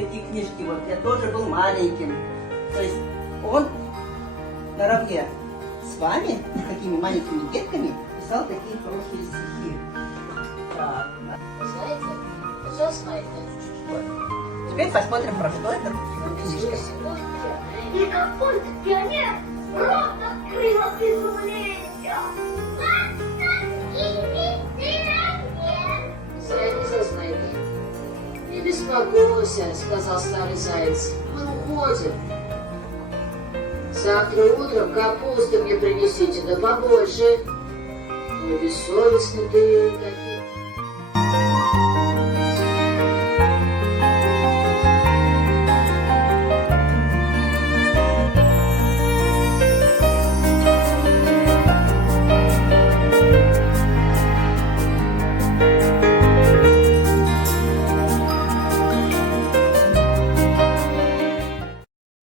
такие книжки. Вот я тоже был маленьким. То есть он наравне с вами, такими маленькими детками, писал такие хорошие стихи. Так. Знаете, заснайте. Вот. Теперь посмотрим, про что это книжка. И какой-то пионер рот открыл от изумления. Зря не зазнайте. Не беспокойся, сказал старый заяц. Мы уходим. Завтра утром капусты мне принесите, да побольше. Ой, бессовестный ты, такие